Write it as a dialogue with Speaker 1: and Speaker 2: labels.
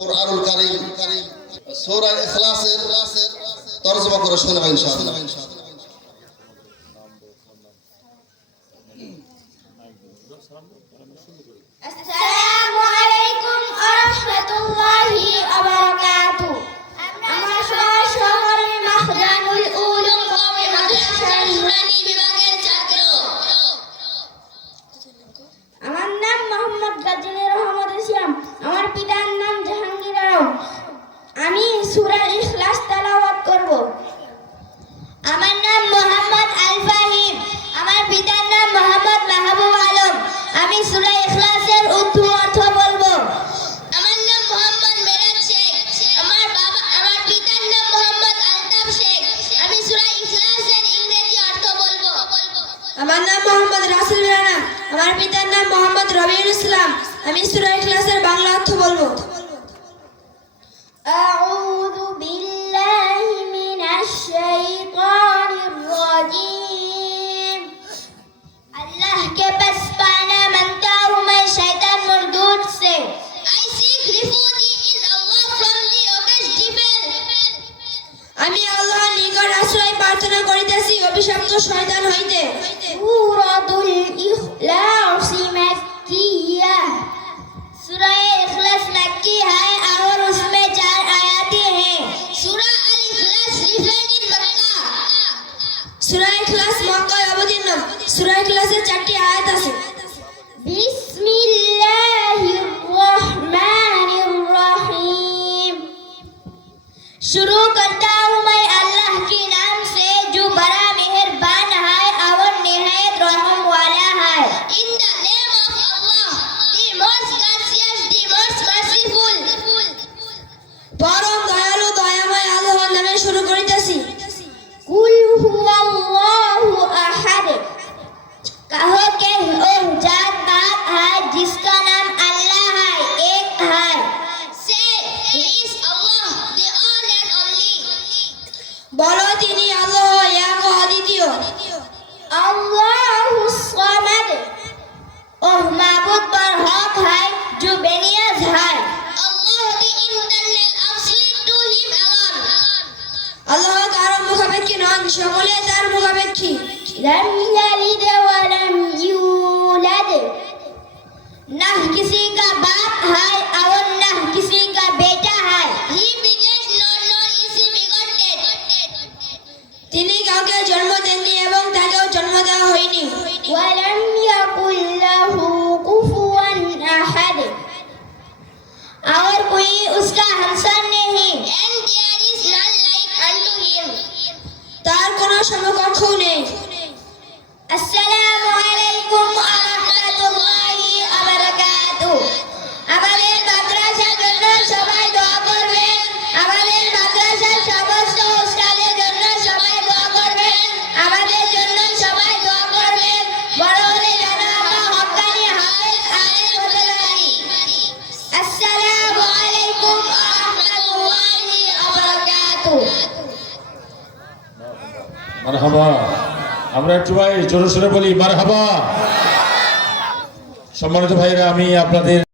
Speaker 1: কোরআনুল কারীম। সূরা ইখলাসের তরজমা করে শোনাবেন ইনশাআল্লাহ।
Speaker 2: আসসালামু আমার নাম মোহাম্মদ
Speaker 3: রাসেল রানা। আমার পিতার নাম মোহাম্মদ রবিউল ইসলাম। আমি সুরাই ক্লাসের বাংলা অর্থ বলব। আমি আল্লাহ নিকট আশ্রয় প্রার্থনা করি বিষাক্ত শয়তান হইতে
Speaker 2: সূরাতুল ইখলাস মাক্কিয়া সূরা ইখলাস মাক্কি হ্যায় আর उसमें চার আয়াতে হে সূরা আল ইখলাস রিফাইন্ড ইন মক্কা
Speaker 3: সূরা ইখলাস মক্কা অবতীর্ণ সূরা ইখলাসের চারটি আয়াত আছে বিসমিল্লাহির রহমানির রহিম শুরু করতে তিনি আল্লাহ এক ইউলাদ। নাহ কিসি কা বা হয়নি
Speaker 4: আমরা একটু ভাই জোরে সোরে বলি মারহাবা। সম্মানিত ভাইরা আমি আপনাদের